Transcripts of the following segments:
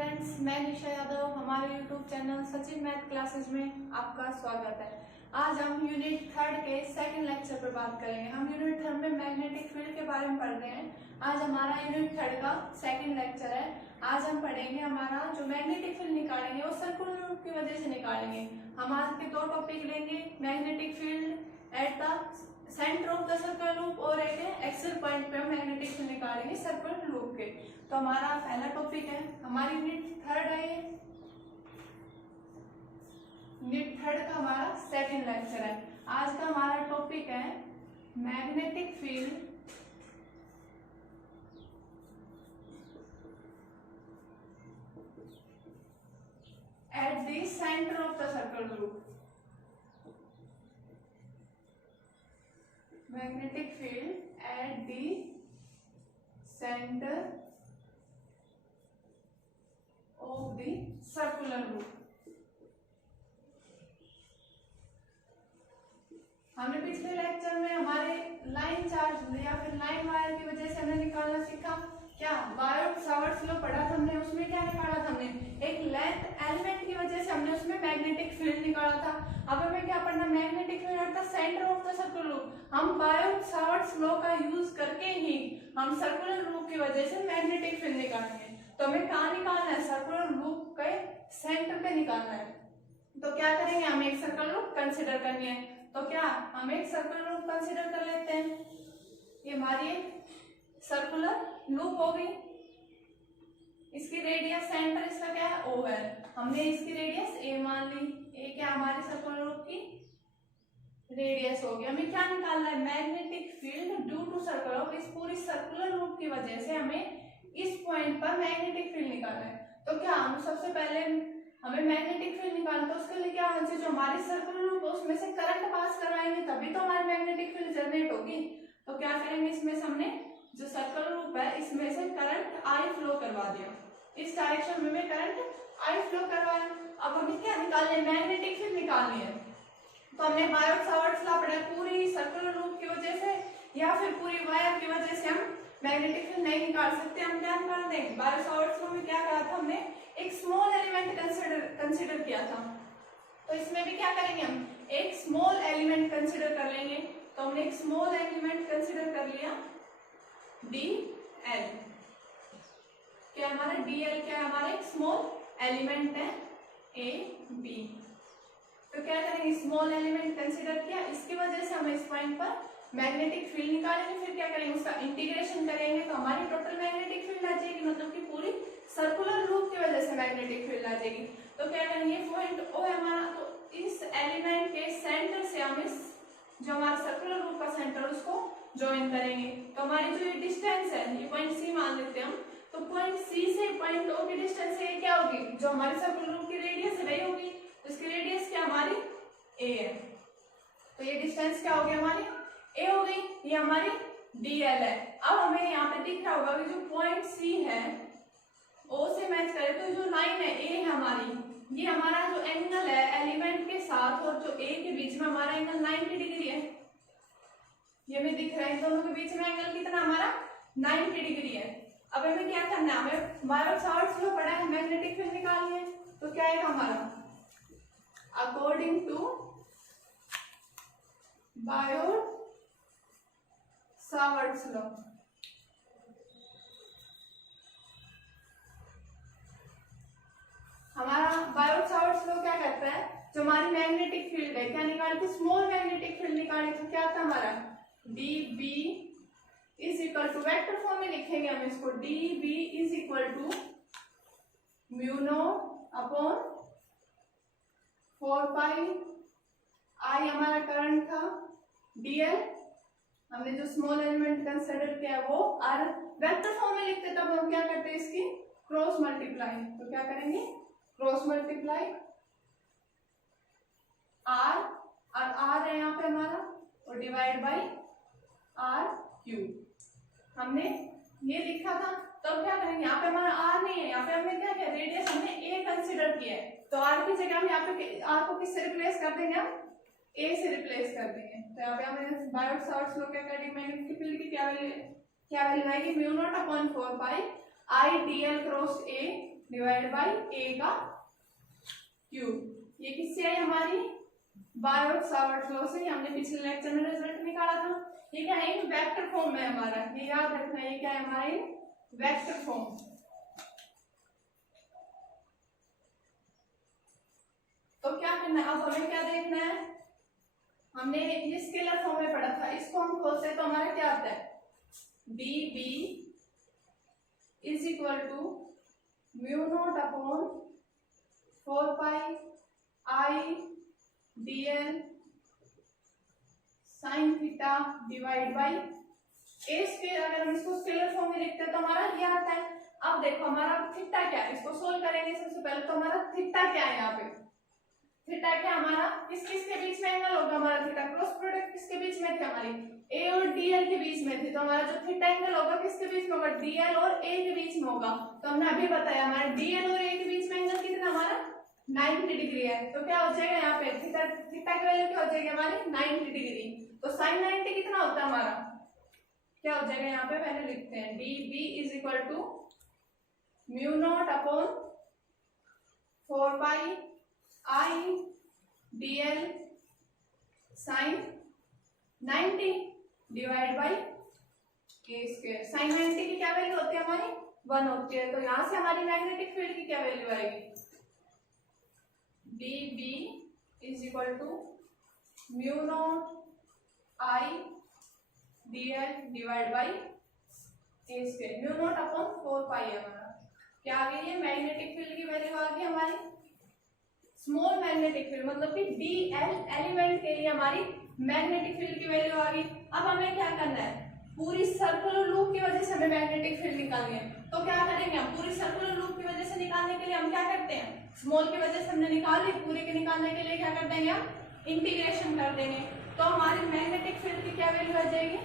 Students, मैं निशा यादव हमारे YouTube channel Sachin math classes में आपका स्वागत है। आज हम यूनिट थर्ड के सेकंड लेक्चर पर बात करेंगे। हम यूनिट थर्ड में मैग्नेटिक फील्ड के बारे में पढ़ रहे हैं। आज हमारा यूनिट थर्ड का सेकंड लेक्चर है। आज हम पढ़ेंगे हमारा जो मैग्नेटिक फील्ड निकालेंगे वो सर्कुलर लूप की वजह से निकालेंगे। हम आज के दो टॉपिक लेंगे, magnetic field at the centre of the circular loop और एक एक्सियल पॉइंट पे हम मैग्नेटिक फील्ड निकालेंगे सर्कुलर लूप के। तो हमारा पहला टॉपिक है, हमारी यूनिट थर्ड है, यूनिट थर्ड का हमारा सेकंड लेक्चर है। आज का हमारा टॉपिक है magnetic field at the centre of the circular loop. Magnetic field at the centre of the circular loop। हमने पिछले लेक्चर में हमारे लाइन चार्ज या फिर लाइन वायर की वजह से हमने निकालना सीखा। क्या बायोट-सावर्ट्स लॉ पढ़ा था हमने, उसमें क्या निकाला था हमने, एक लेंथ एलिमेंट की वजह से हमने उसमें मैग्नेटिक फील्ड निकाला था। अब हमें क्या पढ़ना, magnetic field at the centre of the circular loop. हम बायोट-सावर्ट्स लॉ का यूज करके ही हम सर्कुलर लूप की वजह से मैग्नेटिक फील्ड निकालेंगे। तो हमें कहाँ निकालना है, सर्कुलर लूप के सेंटर पे निकालना है। तो क्या करेंगे, हम एक सर्कुलर लूप कंसीडर करनी है। तो क्या हम एक सर्कुलर लूप कंसीडर कर लेते हैं। ये हमारी सर्कुलर लूप हो गई। इसकी रेडियस सेंटर इसका क्या है, O है। हमने इसकी रेडियस A मान ली। A क्या हमारी सर्कुलर लूप की रेडियस होगी। हमें क्या निकालना है, magnetic field due to circular loop. इस पूरी सर्कुलर लूप की वजह से हमें इस पॉइंट पर मैग्नेटिक फील्ड निकालना है। तो क्या हम सबसे पहले हमें मैग्नेटिक फील्ड निकालना, तो उसके लिए क्या होना चाहिए, जो हमारी सर्कुलर लूप है उसमें से करंट पास करवाएंगे तभी तो हमारी मैग्नेटिक फील्ड जनरेट होगी। तो क्या करेंगे, इसमें से हमने जो सर्कुलर लूप है इसमें से करंट I फ्लो करवा दिया। इस डायरेक्शन में करंट I फ्लो करवाया। अब हमें क्या निकालना है, मैग्नेटिक फील्ड निकालनी है। तो हमने बायोट-सावर्ट्स लॉ पढ़ा, पूरी सर्कुलर लूप की वजह से या फिर पूरी वायर की वजह से हम मैग्नेटिक फील्ड नहीं निकाल सकते। हम क्या निकाल देंगे, बायोट-सावर्ट्स लॉ में क्या कहा था हमने, एक स्मॉल एलिमेंट कंसीडर किया था। तो इसमें भी क्या करेंगे, हम एक स्मॉल एलिमेंट कंसीडर कर लेंगे। तो हमने एक स्मॉल एलिमेंट कंसीडर कर लिया, DL। क्या हमारा DL क्या हमारा एक स्मॉल एलिमेंट है AB। तो क्या करेंगे, स्मॉल एलिमेंट कंसीडर किया, इसकी वजह से हमें इस पॉइंट पर मैग्नेटिक फील्ड निकालेंगे। फिर क्या करेंगे, उसका इंटीग्रेशन करेंगे तो हमारी टोटल मैग्नेटिक फील्ड आ जाएगी, मतलब कि पूरी सर्कुलर लूप की वजह से मैग्नेटिक फील्ड आ जाएगी। तो क्या करेंगे, पॉइंट O है हमारा, तो इस एलिमेंट के सेंटर से हम इस जो हमारा सर्कुलर लूप का सेंटर उसको ज्वाइन करेंगे। तो हमारी जो ये डिस्टेंस है, ये पॉइंट C मान लेते हैं हम। तो पॉइंट C से पॉइंट O की डिस्टेंस क्या होगी, जो हमारी सर्कुलर लूप की रेडियस है वही होगी। तो इसकी रेडियस क्या हमारी A है। तो ये डिस्टेंस क्या होगी हमारी A हो गई, ये हमारी DL है। अब हमें यहाँ पे दिख रहा होगा कि जो पॉइंट C है O से मैच करे तो जो लाइन है A है हमारी, ये हमारा जो एंगल है एलिमेंट के साथ और जो A के बीच में हमारा एंगल 90 डिग्री है। ये हमें दिख रहा है, इन दोनों के बीच में एंगल कितना हमारा 90 डिग्री है। अब हमें क्या करना है, हमें बायोट-सावर्ट्स लॉ पढ़ा है, मैग्नेटिक फील्ड निकालनी है। तो क्या है हमारा, अकॉर्डिंग टू बायोट-सावर्ट्स लॉ, हमारा बायोट-सावर्ट्स लॉ क्या कहता है, जो हमारी मैग्नेटिक फील्ड है क्या निकाली थी, स्मॉल मैग्नेटिक फील्ड निकाली थी। क्या था हमारा, DB is equal to, vector form में लिखेंगे हम इसको, DB is equal to mu naught upon 4 pi I हमारा करंट था, DL हमने जो स्मॉल एलिमेंट कंसीडर किया है वो, और वेक्टर फॉर्म में लिखते तब हम क्या करते हैं, इसकी क्रॉस मल्टीप्लाई। तो क्या करेंगे, क्रॉस मल्टीप्लाई R और R है यहाँ पे हमारा, और डिवाइड बाई R3। हमने ये लिखा था, तब क्या करेंगे, यहाँ पे हमारा R नहीं है, यहाँ पे हमने क्या किया, रेडियस हमने A कंसीडर किया है। तो R की जगह हम यहाँ पे R को किससे रिप्लेस कर देंगे, हम A से रिप्लेस कर देंगे। तो यहाँ पे हमें बायोट-सावर्ट्स लॉ के अकॉर्डिंग मैग्नेटिक फील्ड की क्या वैल्यू आएगी, mu naught upon 4 pi I dl cross A divide by A का क्यूब। ये किससे आई हमारी बायोट सावर्ट लॉ से, हमने पिछले लेक्चर में रिजल्ट निकाला था। ये क्या है वेक्टर फॉर्म में हमारा, ये याद रखना, ये क्या है हमारे वेक्टर फॉर्म। तो क्या करना है अब हमें, क्या देखना है, हमने ये स्केलर फॉर्म में पढ़ा था, इसको हम खोलते हैं तो हमारा क्या आता है D B is equal to mu naught upon 4 pi I D L sine theta divide by A square. अगर हम इसको स्केलर फॉर्म में लिखते हैं तो हमारा ये आता है। अब देखो हमारा थीटा क्या है, इसको सोल्व करेंगे। सबसे पहले तो हमारा थीटा क्या है, यहाँ पे थीटा क्या हमारा किस किस के बीच में एंगल होगा, हमारा थीटा क्रॉस प्रोडक्ट किसके बीच में थे, हमारी ए और डीएल के बीच में थी। तो हमारा जो थीटा एंगल होगा किसके बीच में होगा, डीएल और ए के बीच में होगा। तो हमने अभी बताया हमारा डीएल और ए के बीच में एंगल कितना, हमारा 90 डिग्री है। तो क्या हो जाएगा यहाँ पे थीटा की वैल्यू क्या हो जाएगी हमारी 90 डिग्री। तो साइन 90 कितना होता है हमारा, क्या हो जाएगा यहाँ पे वैल्यू लिखते हैं, D B is equal to mu naught upon 4 pi I D L sine 90 divide by A square. Sine 90 की क्या वैल्यू होती है हमारी 1 होती है। तो यहाँ से हमारी मैग्नेटिक फील्ड की क्या वैल्यू आएगी, D B is equal to mu naught I D L divide by A square. Mu naught upon 4 pi है हमारा, क्या आ गई है मैग्नेटिक फील्ड की वैल्यू आ गई हमारी स्मॉल मैग्नेटिक फील्ड, मतलब कि डी एल एलिमेंट के लिए हमारी मैग्नेटिक फील्ड की वैल्यू आ गई। अब हमें क्या करना है, पूरी सर्कुलर लूप की वजह से हमें मैग्नेटिक फील्ड निकालनी है। तो क्या करेंगे हम, पूरी सर्कुलर लूप की वजह से निकालने के लिए हम क्या करते हैं, स्मॉल की वजह से हमने निकाल ली, पूरी के निकालने के लिए क्या कर देंगे हम इंटीग्रेशन कर देंगे। तो हमारी मैग्नेटिक फील्ड की क्या वैल्यू आ जाएगी,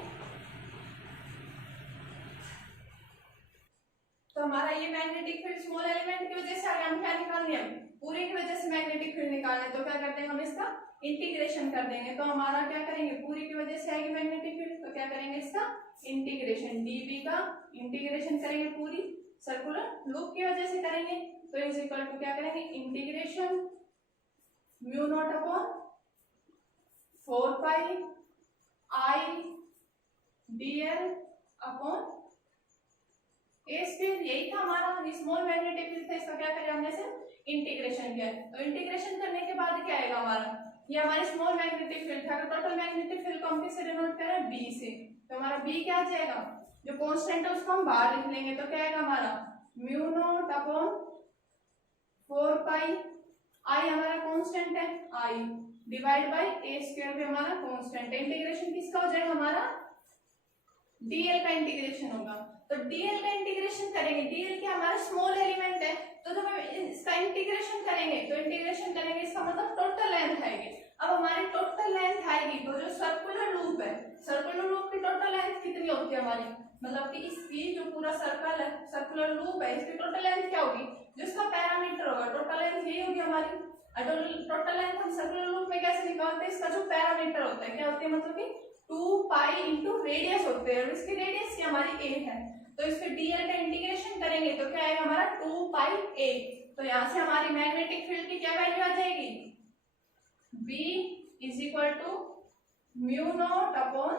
तो हमारा ये मैग्नेटिक फील्ड स्मॉल एलिमेंट की वजह से आगे हम क्या निकालनी है, पूरे की वजह से मैग्नेटिक फील्ड निकालना है। तो क्या करते हैं हम इसका इंटीग्रेशन कर देंगे। तो हमारा क्या करेंगे, पूरी की वजह से आएगी मैग्नेटिक फील्ड, तो क्या करेंगे इसका इंटीग्रेशन, डीबी का इंटीग्रेशन करेंगे, पूरी सर्कुलर लूप की वजह से करेंगे। तो इज इक्वल टू क्या करेंगे integration mu naught upon 4 pi I D L upon A square. यही था हमारा स्मॉल मैग्नेटिक फील्ड था, इसका क्या करें हमने सिर्फ इंटीग्रेशन किया। तो इंटीग्रेशन करने के बाद क्या आएगा हमारा, ये हमारे स्मॉल मैग्नेटिक फील्ड था। टोटल मैग्नेटिक फील्ड को हम किससे डिनोट करें, बी से। तो हमारा बी क्या आ जाएगा, जो कांस्टेंट है उसको हम बाहर लिख लेंगे। तो क्या आएगा हमारा म्यू नॉट अपॉन 4 पाई आई हमारा कांस्टेंट है I divide by A square भी हमारा कांस्टेंट है। इंटीग्रेशन किसका हो जाएगा हमारा डीएल का इंटीग्रेशन होगा। तो डीएल का इंटीग्रेशन करेंगे, डीएल क्या हमारा स्मॉल एलिमेंट है, तो जब हम इसका इंटीग्रेशन करेंगे तो इंटीग्रेशन करेंगे इसका मतलब टोटल लेंथ आएगी। अब हमारी टोटल लेंथ आएगी तो जो सर्कुलर लूप है, सर्कुलर लूप की टोटल लेंथ कितनी होती है हमारी, मतलब कि इसकी जो पूरा सर्कल है सर्कुलर लूप है इसकी टोटल लेंथ क्या होगी, जिसका पैरामीटर होगा टोटल लेंथ यही होगी हमारी। टोटल लेंथ हम सर्कुलर लूप में कैसे निकालते हैं, इसका जो पैरामीटर होता है क्या होती है, मतलब कि 2 पाई इंटू रेडियस होते हैं, और इसकी रेडियस की हमारी ए है। तो इसके डीएल का इंटीग्रेशन करेंगे तो क्या आएगा हमारा 2 पाई ए। तो यहाँ से हमारी मैग्नेटिक फील्ड की क्या वैल्यू आ जाएगी, B is equal to mu naught upon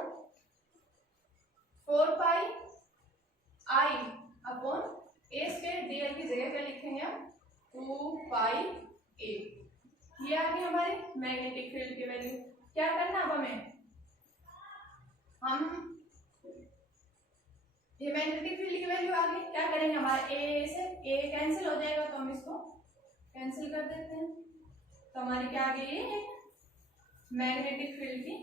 4 pi I upon A square. DL की जगह क्या लिखेंगे हम 2 पाई ए। ये आ गई हमारी मैग्नेटिक फील्ड की वैल्यू। क्या करना अब हमें, हम ये मैग्नेटिक फील्ड की वैल्यू आ गई, क्या करेंगे हमारा ए से ए कैंसिल हो जाएगा तो हम इसको कैंसिल कर देते हैं। तो हमारी क्या आ गई है मैग्नेटिक फील्ड की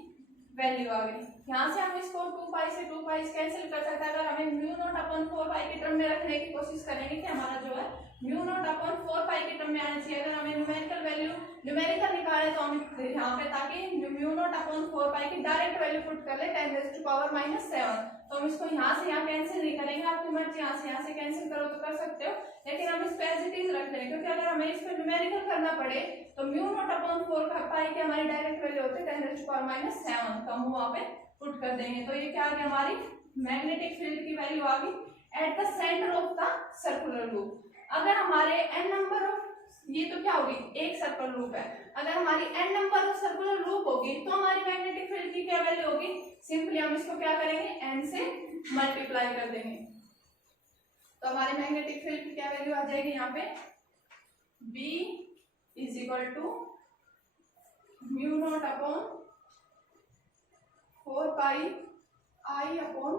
वैल्यू आ गई। यहाँ से हम इसको 2 पाई से 2 पाई कैंसिल कर सकते हैं। अगर हमें म्यू नॉट अपॉन 4 पाई के टर्म में रखने की कोशिश करेंगे कि हमारा जो है म्यू नॉट अपॉन 4 पाई के टर्म में आना चाहिए। अगर हमें न्यूमेरिकल वैल्यू न्यूमेरिकल निकाले तो हम यहाँ पे ताकि म्यू नॉट अपॉन 4 पाई की डायरेक्ट वैल्यू पुट कर ले 10⁻⁻⁷। तो हम इसको यहाँ से यहाँ कैंसिल नहीं करेंगे, आपकी मर्जी यहाँ से कैंसिल करो तो कर सकते हो, लेकिन हम इस पे एज इट इज रख लेंगे क्योंकि अगर हमें इस पे न्यूमेरिकल करना पड़े तो म्यू नॉट अपॉन 4 पाई की हमारी डायरेक्ट वैल्यू होती है 10⁻⁷ तो हम वहाँ पे पुट कर देंगे। तो ये क्या आ गया हमारी मैग्नेटिक फील्ड की वैल्यू आ गई at the centre of the circular loop. अगर हमारे n नंबर ऑफ, ये तो क्या होगी, एक सर्कल लूप है, अगर हमारी n number of circular loop होगी तो हमारी मैग्नेटिक फील्ड की क्या वैल्यू होगी, सिंपली हम इसको क्या करेंगे, n से मल्टीप्लाई कर देंगे। तो हमारी मैग्नेटिक फील्ड की क्या वैल्यू आ जाएगी यहाँ पे, B is equal to mu naught upon 4 pi I upon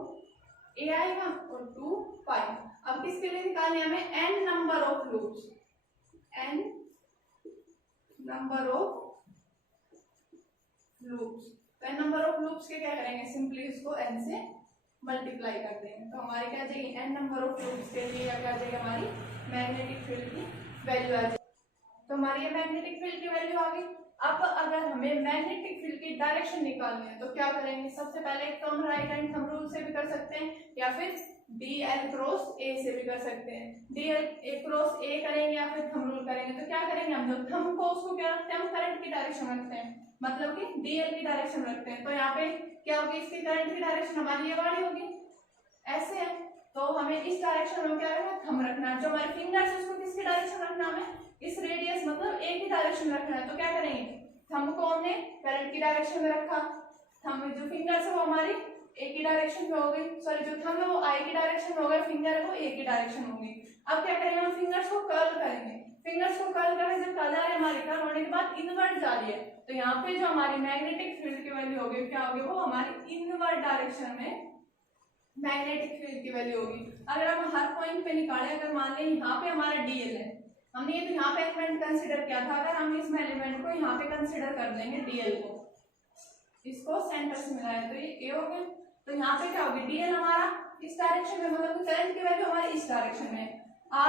A आएगा और 2 पाई। अब किसके लिए निकालने हमें, n number of loops, n number of loops. तो n नंबर ऑफ लूप्स के क्या करेंगे, सिंपली इसको n से मल्टीप्लाई कर देंगे। तो हमारी क्या आ जाएगी, n नंबर ऑफ लूप्स के लिए क्या आ जाएगी, हमारी मैग्नेटिक फील्ड की वैल्यू आ जाएगी। तो हमारी ये मैग्नेटिक फील्ड की वैल्यू आ गई। अब अगर हमें मैग्नेटिक फील्ड की डायरेक्शन निकालनी है तो क्या करेंगे, सबसे पहले एक तो हम राइट हैंड थंब रूल से भी कर सकते हैं या फिर DL क्रॉस A से भी कर सकते हैं। DL क्रॉस A करेंगे या फिर थंब रूल करेंगे तो क्या करेंगे, हम जो थंब को उसको क्या रखते हैं, हम करंट की डायरेक्शन रखते हैं, मतलब कि DL की डायरेक्शन रखते हैं। तो यहाँ पे क्या होगी, इसकी करंट की डायरेक्शन हमारी ये वाली होगी, ऐसे है। तो हमें इस डायरेक्शन में क्या रखना है, थंब रखना है। जो हमारे फिंगर्स है उसको किसकी डायरेक्शन रखना है, हमें इस रेडियस मतलब A की डायरेक्शन रखना है। तो क्या करेंगे, थंब को हमने करंट की डायरेक्शन में रखा, थंब जो फिंगर्स है वो हमारी A की डायरेक्शन में हो गई, सॉरी जो थंब है वो I की डायरेक्शन में हो गया, फिंगर है वो A की डायरेक्शन होगी। अब क्या करेंगे, हम फिंगर्स को कर्ल करेंगे, फिंगर्स को कर्ल करके जब कर्ल आ रही है हमारी, कर्ल होने के बाद इनवर्ट जा रही है, तो यहाँ पे जो हमारी मैग्नेटिक फील्ड की वैल्यू होगी क्या होगी, वो हमारी इनवर्ट डायरेक्शन में मैग्नेटिक फील्ड की वैल्यू होगी। अगर हम हर पॉइंट पे निकालें, अगर मान लें यहाँ पे हमारा DL है, हमने ये तो यहाँ पे एलिमेंट कंसीडर किया था, अगर हम इस एलिमेंट को यहाँ पे कंसीडर कर देंगे DL को, इसको सेंटर से मिलाया तो ये A हो गया। तो यहाँ पे क्या होगी, DL हमारा इस डायरेक्शन में, मतलब करंट की वैल्यू हमारी इस डायरेक्शन में, A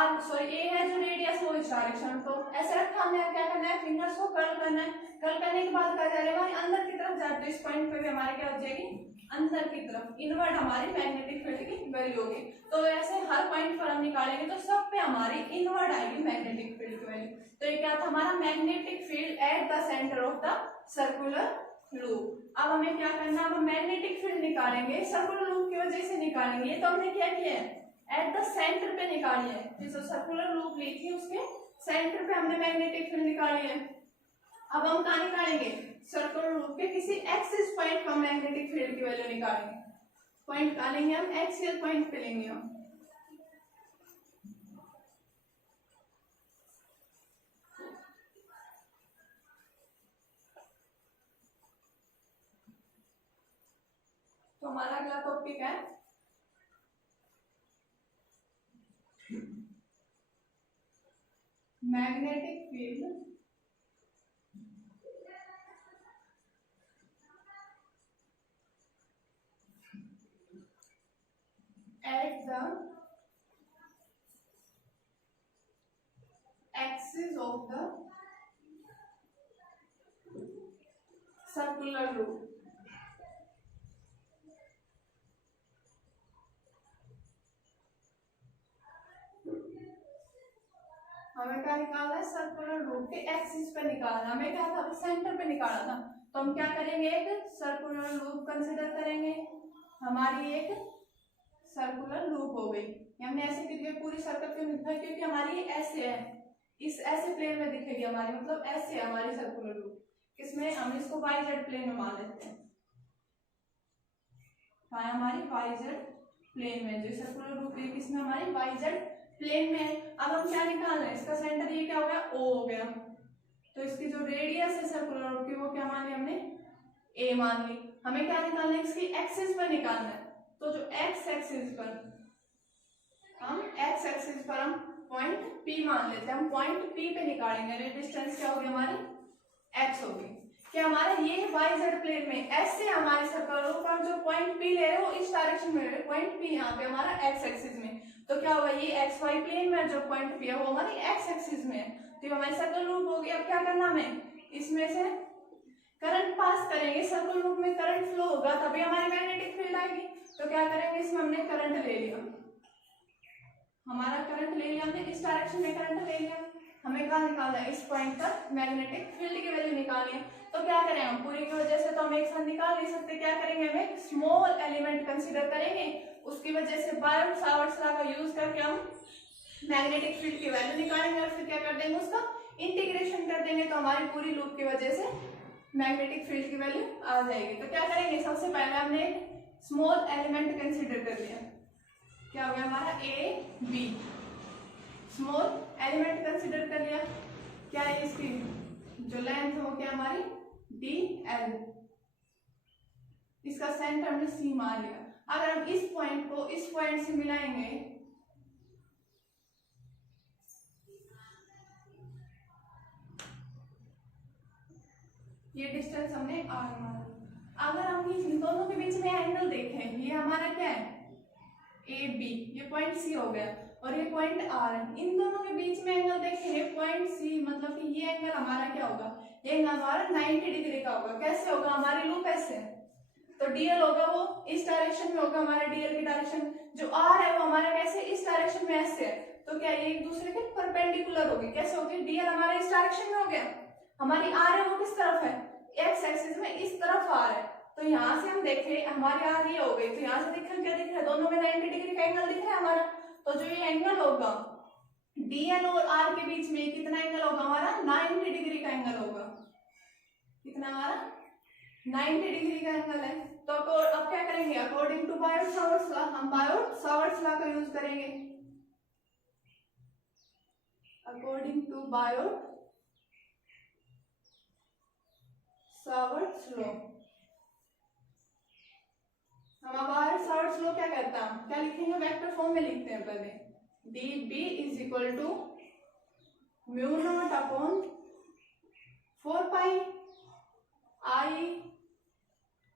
है जो रेडियस वो इस डायरेक्शन। तो ऐसे रखा हमने, क्या करना है, फिंगर्स को कर्ल करना है, कर्ल करने के बाद क्या जा रहा है, हमारे अंदर की तरफ जाए, तो इस पॉइंट पे भी हमारे क्या हो जाएगी, अंदर की तरफ इनवर्ट हमारी मैग्नेटिक फील्ड की वैल्यू होगी। तो ऐसे हर पॉइंट पर हम निकालेंगे तो सब पे हमारी इनवर्ट आएगी मैग्नेटिक फील्ड की वैल्यू। तो ये क्या था, हमारा magnetic field at the centre of the circular loop. अब हमें क्या करना है, हम मैग्नेटिक फील्ड निकालेंगे, सर्कुलर लूप की वजह से निकालेंगे। ये तो हमने क्या किया है, एट द सेंटर पे निकाली है, जो सर्कुलर लूप ली थी उसके सेंटर पे हमने मैग्नेटिक फील्ड निकाली है। अब हम कहाँ निकालेंगे, सर्कुलर लूप के किसी एक्सिस पॉइंट पर मैग्नेटिक फील्ड की वैल्यू निकालेंगे। पॉइंट कहाँ लेंगे हम, एक्सियल पॉइंट पे लेंगे हम। तो हमारा अगला टॉपिक है magnetic field at the axis of the circular loop। हमें क्या निकालना है, सर्कुलर लूप के एक्सिस पे निकालना। हमें क्या था, सेंटर पे निकालना था। तो हम क्या करेंगे, एक सर्कुलर लूप कंसीडर करेंगे, हमारी एक सर्कुलर लूप हो गई। हमने ऐसे क्यों पूरी सर्कल क्यों लिखा है, क्योंकि हमारी ऐसे है, इस ऐसे प्लेन में दिखेगी हमारी, मतलब ऐसे है हमारी सर्कुलर लूप। किसमें, हम इसको YZ प्लेन में मान लेते हैं, हमारी YZ प्लेन में जो सर्कुलर लूप है किसमें, हमारी YZ प्लेन में। अब हम क्या निकाल रहे हैं, इसका सेंटर ये क्या हो गया, O हो गया। तो इसकी जो रेडियस है सर्कुलर लूप की वो क्या मान ली हमने, A मान ली। हमें क्या निकालना है, इसकी एक्सिस पर निकालना है। तो जो x एक्सिस पर हम पॉइंट P मान लेते हैं, हम पॉइंट P पे निकालेंगे। डिस्टेंस क्या होगी हमारी, x होगी। क्या हमारा ये YZ प्लेन में ऐसे हमारे सर्कल पर जो पॉइंट P ले रहे हो इस डायरेक्शन में, पॉइंट P यहाँ पे हमारा x एक्सिस में। तो क्या होगा, ये XY प्लेन में जो पॉइंट P है वो हमारी x एक्सिस में है, तो हमारी सर्कल लूप होगी। अब क्या करना हमें, इसमें से करंट पास करेंगे, सर्कल लूप में करंट फ्लो होगा तभी हमारी मैग्नेटिक फील्ड आएगी। तो क्या करेंगे, इसमें हमने करंट ले लिया, हमारा करंट ले लिया हमने, इस डायरेक्शन में करंट ले लिया। हमें कहाँ निकालना है, इस पॉइंट पर मैग्नेटिक फील्ड की वैल्यू निकालनी है। तो क्या करें, हम पूरी की वजह से तो हम एक साथ निकाल नहीं सकते। क्या करेंगे, हम एक स्मॉल एलिमेंट कंसीडर करेंगे, उसकी वजह से बायोट-सावर्ट्स लॉ का यूज करके हम मैग्नेटिक फील्ड की वैल्यू निकालेंगे और फिर क्या कर देंगे, उसका इंटीग्रेशन कर देंगे, तो हमारी पूरी लूप की वजह से मैग्नेटिक फील्ड की वैल्यू आ जाएगी। तो क्या करेंगे, सबसे पहले हमने स्मॉल एलिमेंट कंसीडर कर लिया, क्या हो गया हमारा A B, small element consider कर लिया, क्या है इसकी जो लेंथ हो गया हमारी डी एल, इसका सेंटर हमने सी मान लिया। अगर हम इस पॉइंट को इस पॉइंट से मिलाएंगे, ये डिस्टेंस हमने आर माना। अगर हम इन दोनों के बीच में एंगल देखें, ये हमारा क्या है ए बी, ये पॉइंट सी हो गया और ये पॉइंट आर है, इन दोनों के बीच में एंगल देखेंगे पॉइंट सी, मतलब कि ये एंगल हमारा क्या होगा, ये एंगल हमारा 90 डिग्री का होगा। कैसे होगा, हमारी लूप ऐसे, तो डीएल होगा वो इस डायरेक्शन में होगा, हमारा डीएल की डायरेक्शन, जो आर है वो हमारा कैसे इस डायरेक्शन में ऐसे है, तो क्या ये एक दूसरे के परपेंडिकुलर होगी। कैसे होगी, डीएल हमारा इस डायरेक्शन में हो गया, हमारी आर है वो किस तरफ है, एक्स एक्सिस में इस तरफ आर है, तो यहाँ से हम देखें हमारी आर ये हो गई, तो यहाँ से देखा क्या दिख रहा है, दोनों में 90 डिग्री का एंगल दिख रहा है हमारा। तो जो ये एंगल होगा डीएल और आर के बीच में कितना एंगल होगा हमारा, 90 डिग्री का एंगल होगा। कितना हमारा 90 डिग्री का एंगल है। तो अब क्या करेंगे, अकॉर्डिंग टू बायोट-सावर्ट्स लॉ, हम बायोट-सावर्ट्स लॉ का यूज करेंगे। अकॉर्डिंग टू बायोट-सावर्ट्स लॉ, हम बायोट-सावर्ट्स लॉ क्या करता है, क्या लिखेंगे, वेक्टर फॉर्म में लिखते हैं पहले, D B is equal to mu naught upon 4 pi I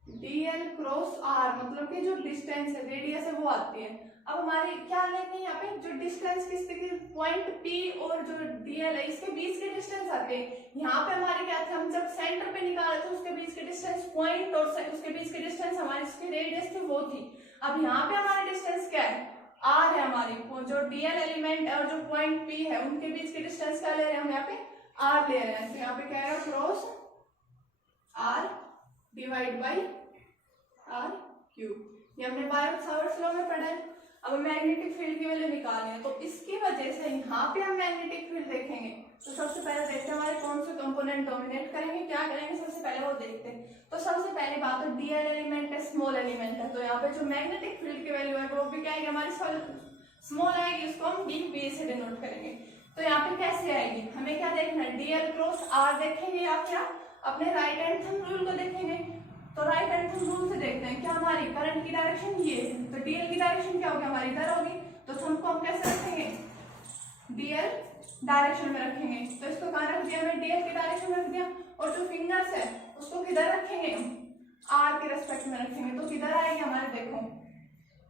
DL cross R, मतलब कि जो डिस्टेंस है, रेडियस है वो आती है। अब हमारी क्या लेते हैं यहाँ पे, जो डिस्टेंस किसके पॉइंट पी और जो डीएल है इसके बीच के डिस्टेंस आते हैं। यहाँ पे हमारे क्या थे, हम जब सेंटर पे निकाले थे उसके बीच के डिस्टेंस पॉइंट और उसके बीच के डिस्टेंस हमारी इसकी रेडियस थी वो थी। अब यहाँ पे हमारा डिस्टेंस क्या है, आर है हमारी, जो डीएल एलिमेंट और जो पॉइंट पी है उनके बीच के डिस्टेंस क्या ले रहे हैं हम, यहाँ पे आर ले रहे हैं। तो यहाँ पे क्या है, cross R divide by R cube, ये हमने बायोट-सावर्ट्स लॉ में पढ़ा है। अब मैग्नेटिक फील्ड की वैल्यू निकालनी है, तो इसकी वजह से यहाँ पे हम मैग्नेटिक फील्ड देखेंगे। तो सबसे पहले देखते हैं हमारे कौन से कंपोनेंट डोमिनेट करेंगे, क्या करेंगे, सबसे पहले वो देखते हैं। तो सबसे पहले बात है डीएल एलिमेंट है, स्मॉल एलिमेंट है, तो यहाँ पे जो मैग्नेटिक फील्ड की वैल्यू है वो भी क्या आएगी हमारी स्मॉल आएगी, उसको हम डी बी से डिनोट करेंगे। तो यहाँ पे कैसे आएगी, हमें क्या देखना है, डीएल क्रॉस आर देखेंगे या क्या अपने राइट हैंड थंब रूल को देखेंगे। तो राइट हैंड थंब रूल से देखते हैं, क्या हमारी करंट की डायरेक्शन ये है, तो डीएल की डायरेक्शन क्या होगी हमारी इधर होगी, तो थंब को हम कैसे रखेंगे, डीएल डायरेक्शन में रखेंगे। तो इसको कहाँ रख दिया, हमें डीएल की डायरेक्शन में रख दिया, और जो फिंगर्स है उसको किधर रखेंगे, आर के रेस्पेक्ट में रखेंगे। तो किधर आएगी हमारे, देखो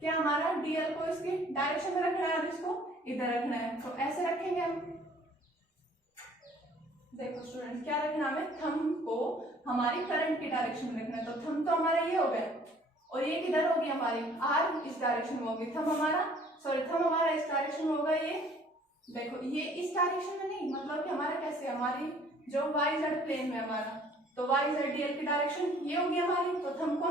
क्या हमारा डीएल को इसकी डायरेक्शन में रखना है, इसको इधर रखना है, तो ऐसे रखेंगे हम। देखो स्टूडेंट क्या रखना, हमें थंब को हमारी करंट की डायरेक्शन में रखना है। तो थंब तो हमारा ये हो गया, और ये किधर होगी हमारी, आर इस डायरेक्शन में होगी, थंब हमारा इस डायरेक्शन में होगा। ये देखो ये इस डायरेक्शन में नहीं, मतलब कि हमारा कैसे, हमारी जो वाई जेड प्लेन में हमारा, तो वाई जेड डीएल की डायरेक्शन ये होगी हमारी, तो थंब को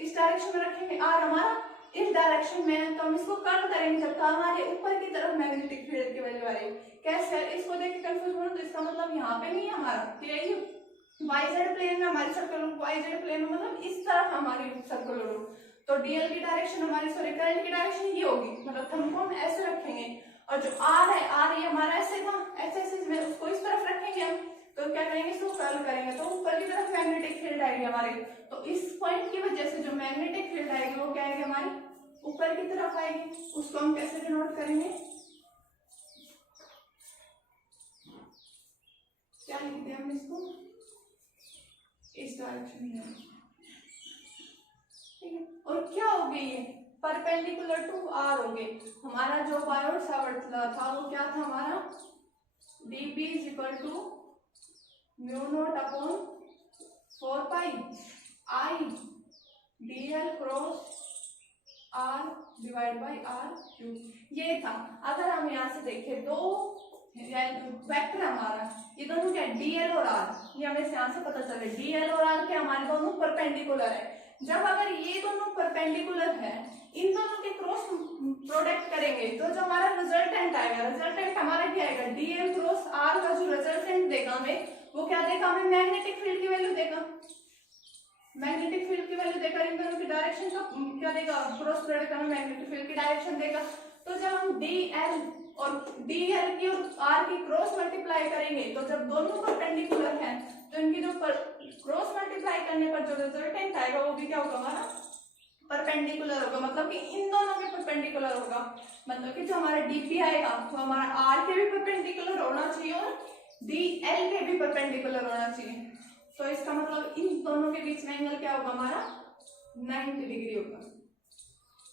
इस डायरेक्शन में रखेंगे, आर हमारा इस डायरेक्शन में। तो हम इसको कर्व करेंगे जब हमारे ऊपर की तरफ मैग्नेटिक फील्ड की वैल्यू आ रही है। कैसे, इसको देख के कंफ्यूज हो, तो इसका मतलब यहाँ पे नहीं है हमारा, ये वाई जेड प्लेन में हमारी सर्कुलर, वाई जेड प्लेन में मतलब इस तरफ हमारी सर्कुलर। तो डीएल की डायरेक्शन हमारी, सॉरी करंट की डायरेक्शन ये होगी, मतलब थंब को हम ऐसे रखेंगे, और जो आर है, आर ये हमारा ऐसे था, ऐसे में उसको इस तरफ रखेंगे हम। तो क्या करेंगे, इसको कर्व करेंगे, तो ऊपर की तरफ मैग्नेटिक फील्ड आएगी हमारी। तो इस पॉइंट की वजह से जो मैग्नेटिक फील्ड आएगी वो क्या आएगी हमारी ऊपर की तरफ आएगी। उसको हम कैसे डिनोट करेंगे, क्या लिखते हैं हम इसको, इस डायरेक्शन में, ठीक है। और क्या हो गई, ये परपेंडिकुलर टू आर हो गई। हमारा जो बायोट-सावर्ट्स लॉ था वो क्या था हमारा, D B is equal to mu naught upon 4 pi I DL cross R divide by R cube, ये था। अगर हम यहाँ से देखें, दो वेक्टर हमारा, ये दोनों क्या, डीएल और आर, ये हमें यहाँ से पता चले डीएल और आर के हमारे दोनों परपेंडिकुलर है। जब अगर ये दोनों परपेंडिकुलर है, इन दोनों के क्रॉस प्रोडक्ट करेंगे तो जो हमारा रिजल्टेंट आएगा, रिजल्टेंट हमारा क्या आएगा, dl क्रॉस r का जो रिजल्टेंट देगा हमें, वो क्या देगा हमें, मैग्नेटिक फील्ड की वैल्यू देगा। मैग्नेटिक फील्ड की वैल्यू देकर इन दोनों की डायरेक्शन का क्या देगा, क्रॉस प्रोडक्ट हमें मैग्नेटिक फील्ड की डायरेक्शन देगा। तो जब हम dl और dl की और r की क्रॉस मल्टीप्लाई करेंगे, तो जब दोनों परपेंडिकुलर हैं तो इनकी जो क्रॉस मल्टीप्लाई करने पर जो रिजल्टेंट आएगा वो भी क्या होगा हमारा, परपेंडिकुलर होगा। मतलब कि इन दोनों के परपेंडिकुलर होगा, मतलब कि जो हमारा dp आएगा वो हमारा r के भी परपेंडिकुलर होना चाहिए और dl के भी परपेंडिकुलर होना चाहिए। तो इसका मतलब इन दोनों के बीच में एंगल क्या होगा हमारा, 90 डिग्री होगा।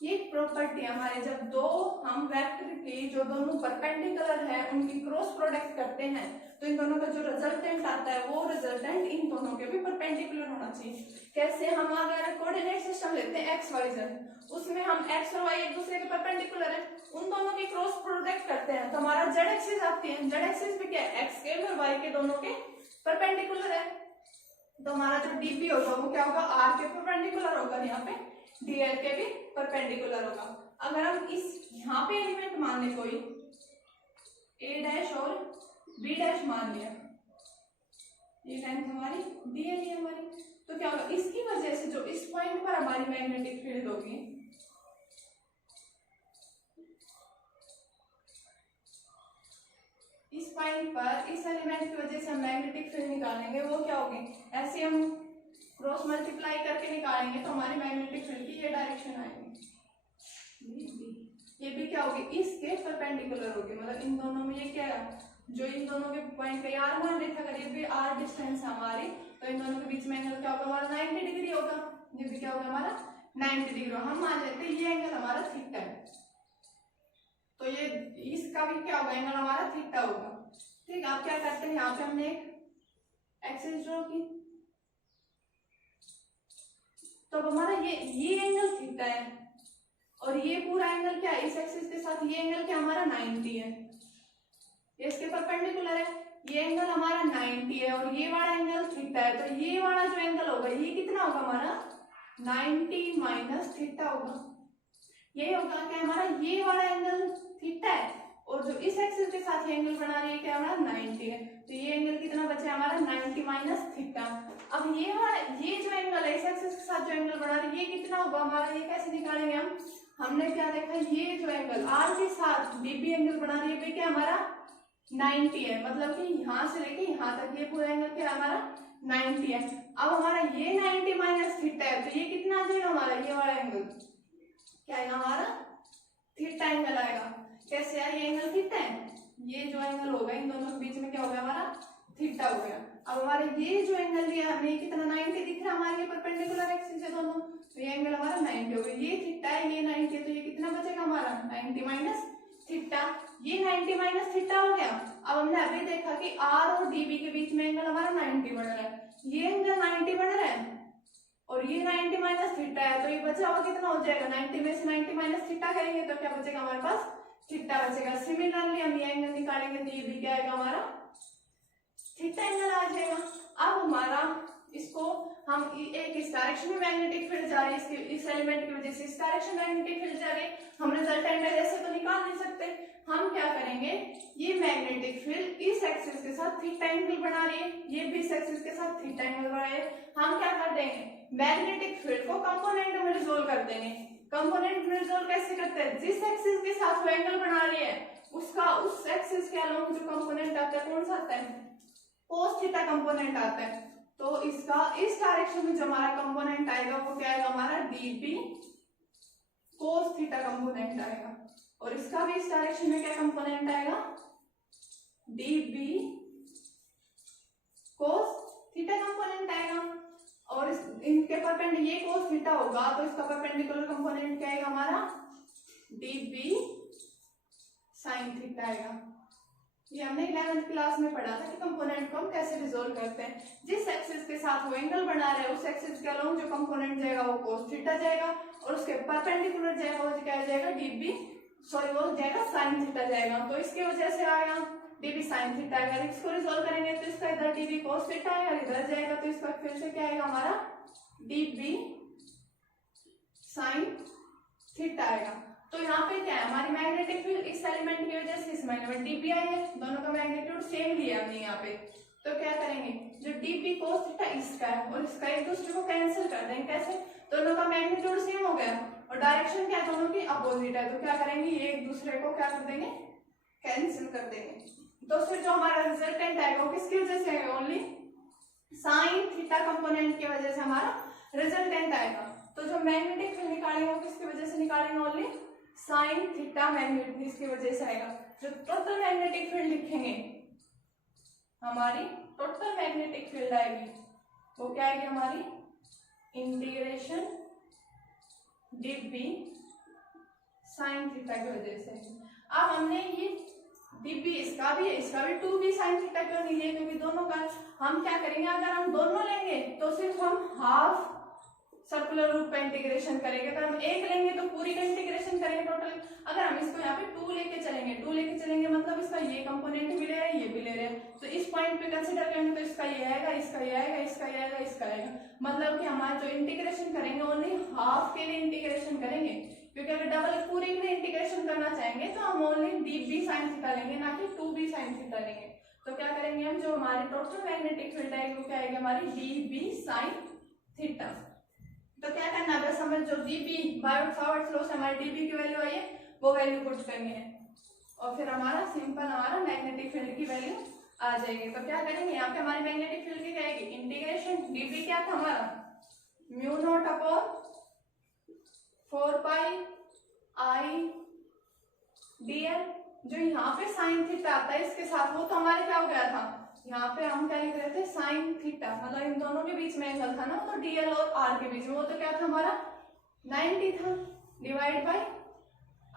ये प्रॉपर्टी हमारे, जब दो हम वेक्टर की जो दोनों परपेंडिकुलर है उनकी क्रॉस प्रोडक्ट करते हैं तो इन दोनों का जो रिजल्टेंट आता है वो रिजल्टेंट इन दोनों के भी परपेंडिकुलर होना चाहिए। कैसे, हम अगर कोऑर्डिनेट सिस्टम लेते हैं एक्स वाई जेड, उसमें हम एक्स और वाई एक दूसरे के परपेंडिकुलर है, उन दोनों की क्रॉस प्रोडक्ट करते हैं तो हमारा जेड एक्सिस आती है, जेड एक्सिस भी क्या है, एक्स के और वाई के दोनों के परपेंडिकुलर है। तो हमारा जो डीपी होगा वो क्या होगा, आर के परपेंडिकुलर होगा, यहाँ पे डीएल के भी परपेंडिकुलर होगा। अगर हम इस यहाँ पे एलिमेंट मान ले कोई ए डैश और बी डैश मान लिया, ये लेंथ हमारी डीएल है हमारी, तो क्या होगा, इसकी वजह से जो इस पॉइंट पर हमारी मैग्नेटिक फील्ड होगी, इस पॉइंट पर इस एलिमेंट की वजह से हम मैग्नेटिक फील्ड निकालेंगे, वो क्या होगी, ऐसे हम क्रॉस मल्टीप्लाई करके निकालेंगे तो हमारी मैग्नेटिक फील्ड की ये डायरेक्शन आएगी, ये भी क्या होगी, इसके परपेंडिकुलर होगी। मतलब इन दोनों में ये क्या है, जो इन दोनों के पॉइंट पे आर मान लेता, अगर ये भी आर डिस्टेंस है हमारी, तो इन दोनों के बीच में एंगल क्या होगा हमारा, 90 डिग्री होगा। ये भी क्या होगा हमारा 90 डिग्री। हम मान लेते हैं ये एंगल हमारा थीटा है, तो ये इसका भी क्या होगा, एंगल हमारा थीटा होगा। ठीक, आप क्या करते हैं, यहाँ पे हमने एक एक्सिस ड्रॉ की, तो हमारा ये एंगल थीटा है और ये पूरा एंगल क्या है, इस एक्सिस के साथ ये एंगल क्या हमारा 90 है, ये इसके परपेंडिकुलर है, ये एंगल हमारा 90 है और ये वाला एंगल थीटा है। तो ये वाला जो एंगल होगा ये कितना होगा हमारा, 90 माइनस थीटा होगा। ये होगा क्या हमारा, ये वाला एंगल थीटा है और जो इस एक्सिस के साथ ये एंगल बना रही है क्या हमारा 90 है, तो ये एंगल कितना बचा हमारा 90 माइनस थीटा। अब ये वाला ये जो एंगल है इस एक्सिस के साथ जो एंगल बना रही है ये कितना होगा हमारा, ये कैसे निकालेंगे हम, हमने क्या देखा, ये जो एंगल आर के साथ बीबी एंगल बना रही है क्या हमारा 90 है, मतलब कि यहाँ से लेके यहाँ तक ये पूरा एंगल क्या हमारा 90 है। अब हमारा ये 90 माइनस थीटा है तो ये कितना आ जाएगा हमारा, ये वाला एंगल क्या आएगा हमारा थीटा एंगल आएगा। कैसे यार, ये एंगल थीटा है, ये जो एंगल होगा इन दोनों के बीच में क्या हो गया हमारा थीटा हो गया। अब हमारे ये जो एंगल लिया हमने कितना 90 दिख रहा है हमारे परपेंडिकुलर एक्सिस है दोनों, तो ये एंगल हमारा 90 हो गया। ये थीटा है ये 90 है तो ये कितना बचेगा हमारा 90 माइनस थीटा, ये 90 माइनस थीटा हो गया। अब हमने अभी देखा कि आर और डीबी के बीच में एंगल हमारा 90 बन रहा है, ये एंगल 90 बन रहा है और ये 90 माइनस थीटा है, तो ये बचा हुआ कितना हो जाएगा, 90 में से 90 माइनस थीटा करेंगे तो क्या बचेगा हमारे पास थीटा बचेगा। सिमिलरली हम ये एंगल निकालेंगे तो ये भी क्या आएगा हमारा थीटा एंगल आ जाएगा। अब हमारा इसको हम एक इस डायरेक्शन में मैग्नेटिक फील्ड जा रही है, इसके इस एलिमेंट की वजह से इस डायरेक्शन मैग्नेटिक फील्ड जा रही है, हम रिजल्टेंट ऐसे तो निकाल नहीं सकते। हम क्या करेंगे, ये मैग्नेटिक फील्ड इस एक्सिस के साथ थीटा एंगल बना रही है, ये भी इस एक्सिस के साथ थीटा एंगल बना रही है, हम क्या कर देंगे मैग्नेटिक फील्ड को कंपोनेंट में रिजोल्व कर देंगे। कंपोनेंट में रिजोल्व कैसे करते हैं, जिस एक्सिस के साथ वो एंगल बना रही है उसका उस एक्सिस के अलोंग जो कंपोनेंट आता है कौन सा आता है, cos थीटा कंपोनेंट आता है। तो इसका इस डायरेक्शन में जो हमारा कंपोनेंट आएगा वो क्या आएगा हमारा dp cos थीटा कंपोनेंट आएगा और इसका भी इस डायरेक्शन में क्या कंपोनेंट आएगा db cos थीटा कंपोनेंट आएगा और इनके परपेंडिकुलर ये cos थीटा होगा तो इसका परपेंडिकुलर कंपोनेंट क्या आएगा हमारा db sin थीटा आएगा। ये हमने 11th क्लास में पढ़ा था कि कंपोनेंट को हम कैसे रिजोल्व करते हैं। जिस एक्सिस के साथ वो एंगल बना रहे हैं उस एक्सिस के अलोंग जो कंपोनेंट जाएगा वो cos थीटा जाएगा और उसके परपेंडिकुलर जाएगा वो क्या जाएगा वो जाएगा sin थीटा जाएगा। तो इसकी वजह से आएगा db sin थीटा आएगा। इसको रिजोल्व करेंगे तो इसका इधर db cos थीटा आएगा, इधर जाएगा तो इसका फिर से क्या आएगा हमारा db sin थीटा आएगा। तो यहाँ पे क्या है, हमारी मैग्नेटिक फील्ड इस एलिमेंट की वजह से इसमें dp आई है, दोनों का मैग्नीट्यूड सेम लिया हमने यहाँ पे। तो क्या करेंगे, जो dp cos थीटा इसका है और इसका एक दूसरे को कैंसिल कर देंगे। कैसे, दोनों का मैग्नीट्यूड सेम हो गया और डायरेक्शन क्या है, दोनों की अपोजिट है। तो क्या करेंगे, ये एक दूसरे को क्या कर देंगे, कैंसिल कर देंगे। तो फिर जो हमारा रिजल्टेंट आएगा वो किसकी वजह से आएगा, ओनली साइन थीटा कंपोनेंट की वजह से हमारा रिजल्टेंट आएगा। तो जो मैग्नेटिक फील्ड निकालेंगे वो किसकी वजह से निकालेंगे, ओनली साइन थीटा मैग्नेटिक की वजह से आएगा। जो टोटल मैग्नेटिक फील्ड लिखेंगे, हमारी टोटल मैग्नेटिक फील्ड आएगी वो क्या आएगी, हमारी इंटीग्रेशन dp साइन थीटा की वजह से। अब हमने ये dp इसका भी 2b साइन थीटा क्यों नहीं लिया, क्योंकि दोनों का हम क्या करेंगे, अगर हम दोनों लेंगे तो सिर्फ हम हाफ सर्कुलर रूप का इंटीग्रेशन करेंगे, अगर हम एक लेंगे तो पूरी का इंटीग्रेशन करेंगे टोटल। अगर हम इसको यहाँ पे 2 लेके चलेंगे मतलब इसका ये कंपोनेंट भी ले रहे हैं, ये भी ले रहे हैं। तो इस पॉइंट पे कंसीडर करेंगे तो इसका ये आएगा, इसका ये आएगा, इसका ये आएगा, इसका आएगा। मतलब कि हमारा जो इंटीग्रेशन करेंगे ओनली हाफ के लिए इंटीग्रेशन करेंगे, क्योंकि अगर डबल पूरी के लिए इंटीग्रेशन करना चाहेंगे तो हम ओनली db साइन थीटा लेंगे, ना कि 2b साइन थीटा लेंगे। तो क्या करेंगे हम, जो हमारी टोटल मैग्नेटिक फील्ड आएगी वो क्या आएगी, हमारी db साइन थीटा। तो क्या करना है, बस हमें जो dp बायोट-सावर्ट लॉ से हमारी dp की वैल्यू आई है वो वैल्यू पुट करनी है और फिर हमारा सिंपल हमारा मैग्नेटिक फील्ड की वैल्यू आ जाएगी। तो क्या करेंगे, यहाँ पे हमारी मैग्नेटिक फील्ड की क्या आएगी, इंटीग्रेशन dp क्या था हमारा, mu naught upon 4 pi I dl। जो यहाँ पे साइन थीटा आता है इसके साथ, वो तो हमारे क्या हो गया था, यहाँ पे हम क्या लिख रहे थे, साइन थीटा, मतलब इन दोनों के बीच में एंगल था ना, तो dl और r के बीच में, वो तो क्या था हमारा 90 था, डिवाइड बाय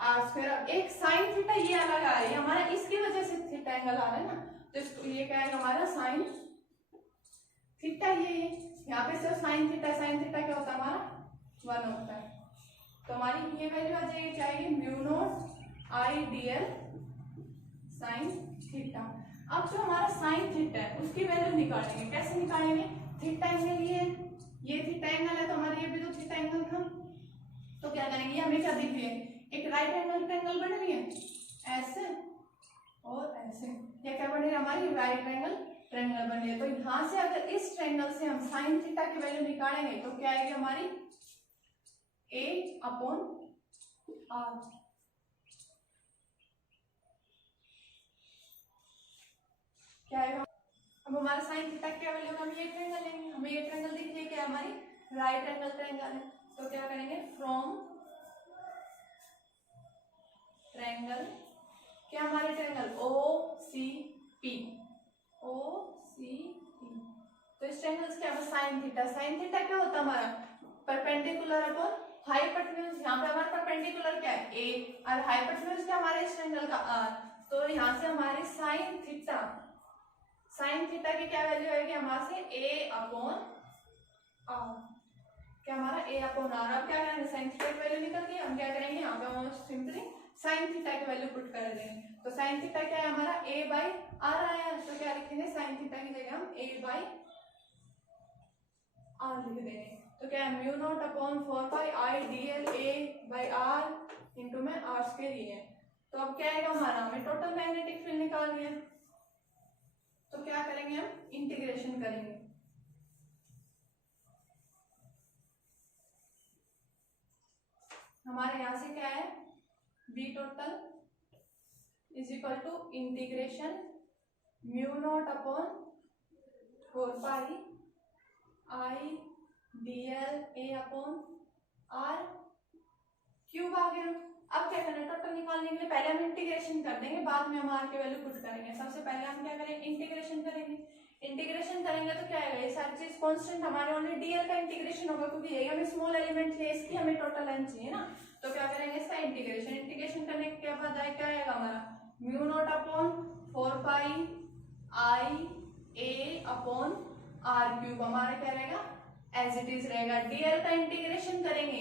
r स्क्वायर। एक साइन थीटा ये अलग आ रही है हमारा, इसकी वजह से थीटा एंगल आ रहा है ना, तो इसको ये क्या है हमारा साइन थीटा, ये यहाँ पे सिर्फ साइन थीटा क्या होता है हमारा 1 होता है। तो हमारी ये वैल्यू आ जाएगी, क्या आएगी, म्यू नॉट आई dl साइन थीटा। अब जो हमारा साइन थीटा है उसकी वैल्यू निकालेंगे, कैसे निकालेंगे, थीटा एंगल ये थीटा एंगल है, तो हमारे ये भी तो थीटा एंगल था। तो क्या करेंगे, ये हमें क्या दिख रही है, एक राइट एंगल ट्रायंगल बन रही है ऐसे और ऐसे, ये क्या बन रही है, हमारी राइट एंगल ट्रायंगल बन रही है। तो यहाँ से अगर इस ट्रायंगल से हम साइन थीटा की वैल्यू निकालेंगे तो क्या आएगी हमारी a/r, क्या आएगा। अब हमारा साइन थीटा क्या वैल्यू, हम ये ट्रायंगल लेंगे, हमें ये ट्रायंगल दिख रही है क्या, हमारी राइट एंगल ट्रायंगल है। तो क्या करेंगे, फ्रॉम ट्रायंगल, क्या हमारे ट्रायंगल OCP, तो इस ट्रायंगल क्या है, साइन थीटा क्या होता है हमारा, परपेंडिकुलर अपॉन हाइपोटेन्यूज। यहाँ पे हमारा परपेंडिकुलर क्या है a और हाइपोटेन्यूज क्या हमारे इस ट्रायंगल का r। तो यहाँ से हमारे साइन थीटा की क्या वैल्यू आएगी, हमारे से a/r, क्या हमारा a/r। अब क्या करेंगे, साइन थीटा की वैल्यू निकल गई, हम क्या करेंगे, यहाँ पे हम सिंपली साइन थीटा की वैल्यू पुट कर देंगे। तो साइन थीटा क्या है हमारा a/r आया, तो क्या लिखेंगे, साइन थीटा की जगह हम a/r लिख देंगे। तो क्या है, mu naught upon 4 pi I dl a/r into में r स्क्वायर ये है। तो अब क्या आएगा हमारा, हमें टोटल मैग्नेटिक फील्ड निकालनी है, तो क्या करेंगे, हम इंटीग्रेशन करेंगे। हमारे यहाँ से क्या है, b total is equal to integration mu naught upon 4 pi I dl a/r cube आ गया। अब क्या करना है, टोटल निकालने के लिए पहले हम इंटीग्रेशन कर देंगे, बाद में हम r की वैल्यू पुट करेंगे। सबसे पहले हम क्या करेंगे, इंटीग्रेशन करेंगे। इंटीग्रेशन करेंगे तो क्या आएगा, ये सारी चीज कांस्टेंट, हमारे ओनली dl का इंटीग्रेशन होगा, क्योंकि यही हमें स्मॉल एलिमेंट है, इसकी हमें टोटल लेंथ चाहिए ना। तो क्या करेंगे, इसका इंटीग्रेशन करने के बाद क्या आएगा हमारा, म्यू नॉट अपॉन 4 पाई आई a/r क्यूब, हमारा क्या रहेगा, एज इट इज रहेगा। dl का इंटीग्रेशन करेंगे,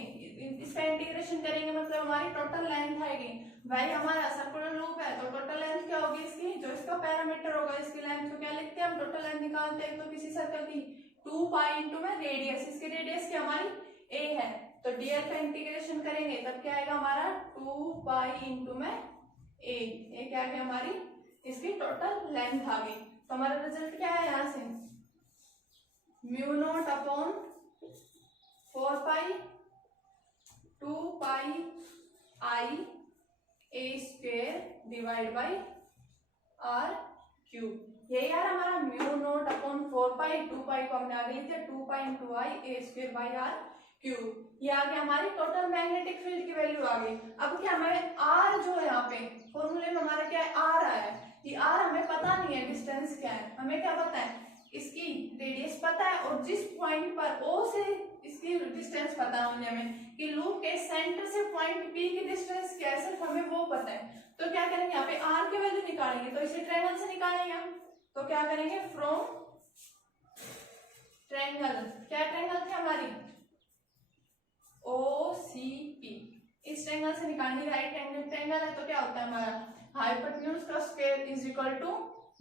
इसका इंटीग्रेशन करेंगे मतलब हमारी टोटल लेंथ आएगी। भाई हमारा सर्कुलर लूप है तो टोटल लेंथ क्या होगी इसकी, जो इसका पैरामीटर होगा इसकी लेंथ को क्या लिखते हैं हम, टोटल लेंथ निकालते हैं तो किसी सर्कल की 2 पाई इंटू में रेडियस, इसकी रेडियस की हमारी a है, तो dl का इंटीग्रेशन करेंगे तब क्या आएगा हमारा 2 पाई इंटू में a, ये क्या आ गया हमारी इसकी टोटल लेंथ आ गई। तो हमारा रिजल्ट क्या है यहाँ से mu naught upon 4 pi 2 pi I A square divide by R cube. ये यार हमारा mu naught upon 4 pi 2 pi को हमने आगे लिखा 2 pi into I A square by R cube. ये आ गया हमारी टोटल मैग्नेटिक फील्ड की वैल्यू आ गई। अब क्या हमें आर जो है यहाँ पे फॉर्मूले में हमारा क्या है आर आया है, ये आर हमें पता नहीं है डिस्टेंस क्या है, हमें क्या पता है इसकी रेडियस पता है और जिस पॉइंट पर ओ से इसकी डिस्टेंस पता है हमें कि लूप के सेंटर से पॉइंट पी की डिस्टेंस क्या है सिर्फ हमें वो पता है। तो क्या करेंगे यहाँ पे आर की वैल्यू निकालेंगे, तो इसे ट्रायंगल से निकालेंगे हम। तो क्या करेंगे फ्रॉम ट्रायंगल, क्या ट्रायंगल थी हमारी ओ सी पी, इस ट्रायंगल से निकालेंगे। राइट एंगल ट्रायंगल है तो क्या होता है हमारा हाइपोटेन्यूज का square is equal to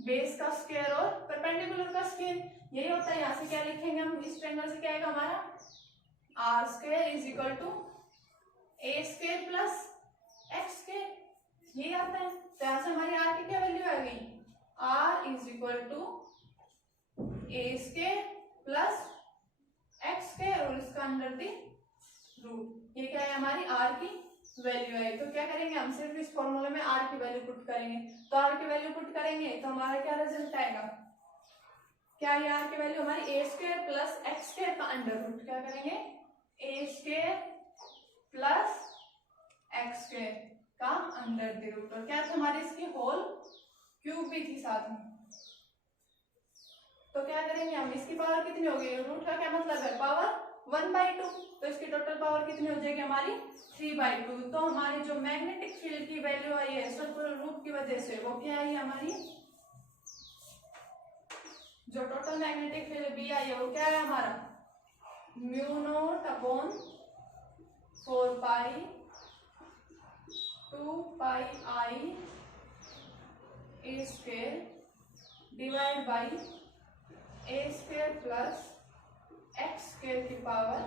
base का स्क्वायर और परपेंडिकुलर का स्क्वायर, यही होता है। यहाँ से क्या लिखेंगे हम इस ट्रायंगल से क्या आएगा हमारा R square is equal to A square plus X square, यही आता है। तो यहाँ से हमारी आर की क्या वैल्यू आ गई R is equal to A square plus X square और इसका अंडर दी रूट, ये क्या है हमारी आर की वैल्यू है। तो क्या करेंगे हम सिर्फ इस फॉर्मूले में आर की वैल्यू पुट करेंगे, तो आर की वैल्यू पुट करेंगे तो हमारा क्या रिजल्ट आएगा, क्या ये आर की वैल्यू हमारी ए स्क्वायर प्लस एक्स स्क्वायर का अंडर रूट, क्या करेंगे ए स्क्वायर प्लस एक्स स्क्वायर का अंडर द रूट, और क्या था हमारी इसकी होल क्यूब भी थी साथ में। तो क्या करेंगे हम इसकी पावर कितनी होगी, रूट का क्या मतलब है पावर 1/2, तो इसकी टोटल पावर कितनी हो जाएगी हमारी 3/2। तो हमारी जो मैग्नेटिक फील्ड की वैल्यू आई है सर्कुलर लूप की वजह से वो क्या आई हमारी, जो total magnetic field B I है वो क्या है हमारा mu naught upon 4 pi 2 pi I A square divide by A square plus X square की पावर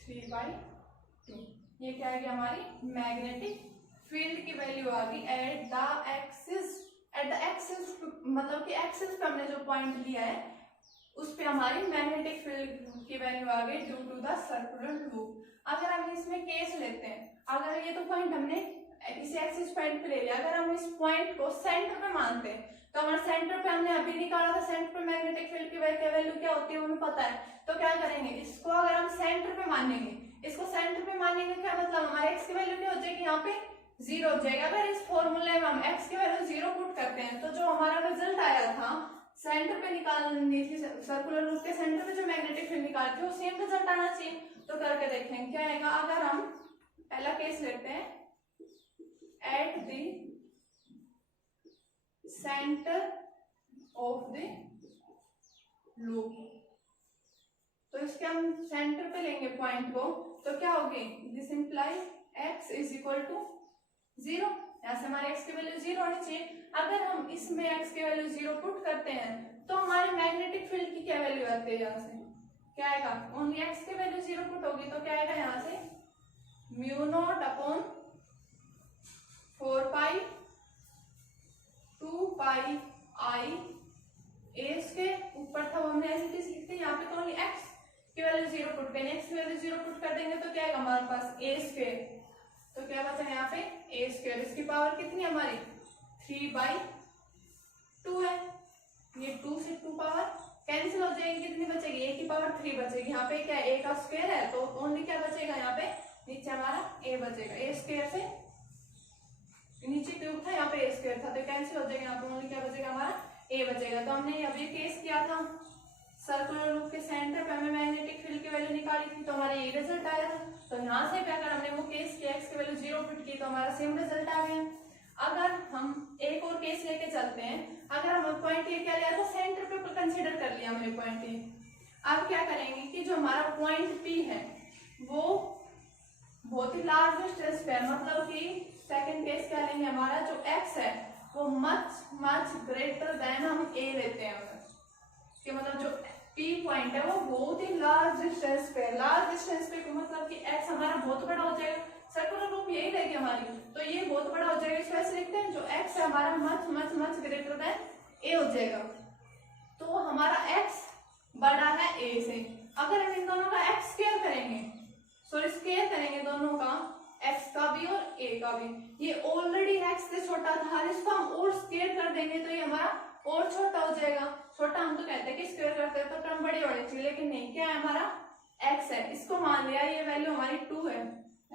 3/2। ये क्या है कि हमारी मैग्नेटिक फील्ड की वैल्यू आ गई एट द एक्सिस मतलब कि एक्सिस पे हमने जो पॉइंट लिया है उस पे हमारी मैग्नेटिक फील्ड की वैल्यू आ गई due to the circular loop. अगर हम इसमें केस लेते हैं, अगर ये तो पॉइंट हमने इसे एक्सिस पॉइंट पे ले लिया, अगर हम इस पॉइंट को सेंटर पे मानते हैं तो हमारे सेंटर पे हमने अभी निकाला था सेंटर पे मैग्नेटिक फील्ड की वैल्यू क्या होती है हमें पता है। तो क्या करेंगे इसको अगर हम सेंटर पे मानेंगे, इसको सेंटर पे मानेंगे क्या मतलब हमारे एक्स की वैल्यू क्या हो जाएगी यहाँ पे 0 हो जाएगा। अगर इस फॉर्मूले में हम एक्स की वैल्यू 0 पुट करते हैं तो जो हमारा रिजल्ट आया था सेंटर पे निकालनी थी, सर्कुलर लूप के सेंटर पे जो मैग्नेटिक फील्ड निकालते हैं वो सेम रिजल्ट आना चाहिए। तो करके देखेंगे क्या आएगा। अगर हम पहला केस लेते हैं eight the centre of the loop, तो इसके हम सेंटर पे लेंगे पॉइंट को, तो क्या होगी this imply x is equal to 0, यहाँ से हमारे x की वैल्यू 0 होनी चाहिए। अगर हम इसमें x की वैल्यू 0 पुट करते हैं तो हमारे मैग्नेटिक फील्ड की क्या वैल्यू आती है, यहाँ से क्या आएगा ओनली x की वैल्यू 0 पुट होगी तो क्या आएगा यहाँ से mu naught upon 4 pi 2 pi I A square, ऊपर था वो हमने ऐसे लिखते हैं, यहाँ पे तो ओनली x की वैल्यू 0 पुट करेंगे, x की वैल्यू 0 पुट कर देंगे तो क्या आएगा हमारे पास a स्क्वायर, तो क्या बचा यहाँ पे a स्क्वायर, इसकी पावर कितनी है हमारी 3/2 है। ये 2 से 2 पावर कैंसिल हो जाएगी, कितनी बचेगी a की पावर 3 बचेगी। यहाँ पे क्या a का स्क्वायर है तो ओनली क्या बचेगा यहाँ पे नीचे हमारा a बचेगा, a स्क्वायर से नीचे क्यूब था यहाँ पे a स्क्वायर था तो कैंसिल हो जाएगा, यहाँ पे ओनली क्या बचेगा हमारा a बचेगा। तो हमने अभी केस किया था सर्कुलर लूप के सेंटर पे हमें मैग्नेटिक फील्ड की वैल्यू निकाली थी तो हमारा ये रिजल्ट आया था। तो यहाँ से भी अगर हमने वो केस किया x की वैल्यू 0 पुट की तो हमारा सेम रिजल्ट आ गया। अगर हम एक और केस लेके चलते हैं, अगर हम पॉइंट ये क्या लिया था सेंटर पे कंसीडर कर लिया हमने पॉइंट ये, अब क्या करेंगे कि जो हमारा पॉइंट P है वो बहुत ही लार्ज डिस्टेंस पे है, मतलब कि सेकंड केस क्या लेंगे हमारा जो x है वो मच ग्रेटर देन हम a लेते हैं, कि मतलब जो P पॉइंट है वो बहुत ही लार्ज डिस्टेंस पे, लार्ज डिस्टेंस पे मतलब कि x हमारा बहुत बड़ा हो जाएगा, सर्कुलर लूप यही रहेगी हमारी, तो ये बहुत बड़ा हो जाएगा, इस वजह से लिखते हैं जो x है हमारा much much much greater than a हो जाएगा। तो हमारा x बड़ा है a से। अगर हम इन दोनों का x स्क्वायर करेंगे, सॉरी स्क्वायर करेंगे दोनों का, x का भी और a का भी, ये ऑलरेडी x से छोटा था, इसको हम और स्क्वायर कर देंगे तो ये हमारा और छोटा हो जाएगा। छोटा हम तो कहते हैं कि स्क्वायर करते हैं तो टर्म बड़ी होनी चाहिए, लेकिन नहीं, क्या है हमारा x है, इसको मान लिया ये वैल्यू हमारी 2 है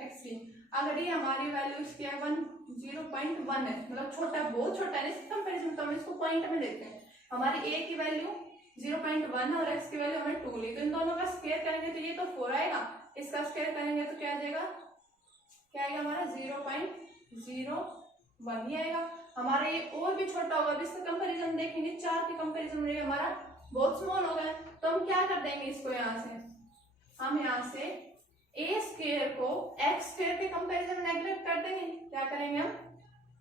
x की। अगर ये हमारी वैल्यू इसकी 0.1 है, मतलब छोटा, बहुत छोटा है, इसके कंपैरिजन तो हम इसको पॉइंट में देते हैं। हमारी a की वैल्यू 0.1 और x की वैल्यू हमें 2 ली, तो इन दोनों का स्क्वायर करेंगे तो ये तो 4 आएगा, इसका स्क्वायर करेंगे तो क्या आ जाएगा, क्या आएगा हमारा 0.01 ही आएगा। हमारा ये और भी छोटा होगा, इसका कंपैरिजन देखेंगे 4 के कंपैरिजन में हमारा बहुत स्मॉल हो गया, तो हम क्या कर देंगे इसको, यहाँ से हम यहाँ से a स्क्वायर को x स्क्वायर के कंपैरिजन में नेगलेक्ट कर देंगे। क्या करेंगे हम,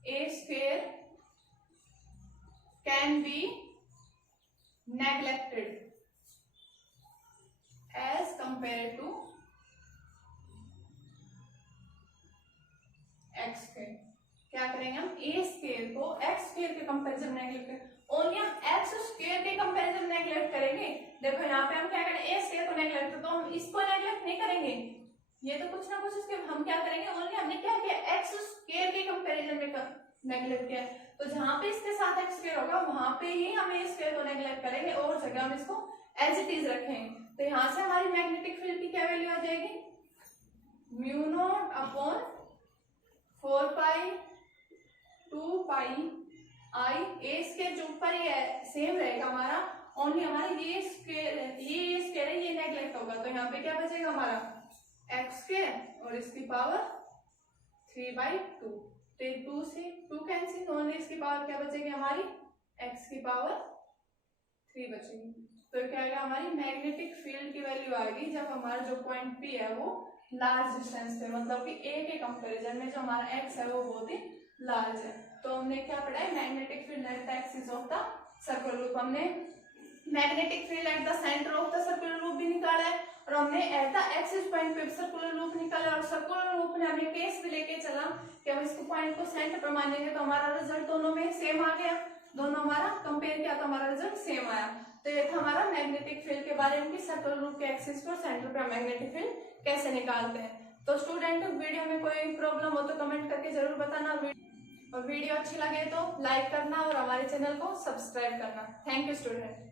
a square can be neglected as compare to x square. क्या करेंगे हम, a स्क्वायर को x स्क्वायर के कंपैरिजन में नेगलेक्ट करेंगे, ओनली हम x स्क्वायर के कंपैरिजन में नेगलेक्ट करेंगे। देखो यहाँ पे हम क्या करें, a स्क्वायर को नेगलेक्ट, तो हम इसको नेगलेक्ट नहीं करेंगे, ये तो कुछ ना कुछ इसके हम क्या करेंगे, ओनली हमने क्या किया, x स्क्वायर के कंपैरिजन में नेगलेक्ट किया, तो जहाँ पे इसके साथ x स्क्वायर होगा वहां पे ही हम a स्क्वायर को नेगलेक्ट करेंगे और जगह हम इसको एज इट इज रखेंगे। तो यहाँ से हमारी मैग्नेटिक फील्ड की क्या वैल्यू आ जाएगी, mu naught upon 4 pi 2 pi I, A square जो ऊपर ही है सेम रहेगा हमारा, ओनली हमारा ये स्क्वायर है ये नेगलेक्ट होगा, तो यहाँ पे क्या बचेगा हमारा एक्स स्क्वायर और इसकी पावर 3/2, तो 2 से 2 कैंसिल, ओनली इसकी पावर क्या बचेगी हमारी x की पावर 3 बचेगी। तो क्या आएगा, हमारी मैग्नेटिक फील्ड की वैल्यू आएगी जब हमारा जो पॉइंट P है वो लार्ज डिस्टेंस पे, मतलब कि a के कंपैरिजन में जो हमारा x है वो बहुत ही लार्ज है। तो हमने क्या पढ़ा है, magnetic field at the axis of the circular loop, हमने magnetic field at the centre of the circular loop भी निकाला है, और हमने एट द एक्सिस पॉइंट पे सर्कुलर लूप निकाला, और सर्कुलर लूप ने हमें केस भी लेके चला कि हम इसको पॉइंट को सेंटर पर मानेंगे तो हमारा रिजल्ट दोनों में सेम आ गया, दोनों हमारा कंपेयर किया तो हमारा रिजल्ट सेम आया। तो ये था हमारा मैग्नेटिक फील्ड के बारे में कि सर्कुलर लूप के एक्सिस पर सेंटर पर मैग्नेटिक फील्ड कैसे निकालते हैं। तो स्टूडेंट, वीडियो में कोई प्रॉब्लम हो तो कमेंट करके जरूर बताना, और वीडियो अच्छी लगे तो लाइक करना और हमारे चैनल को सब्सक्राइब करना। Thank you student.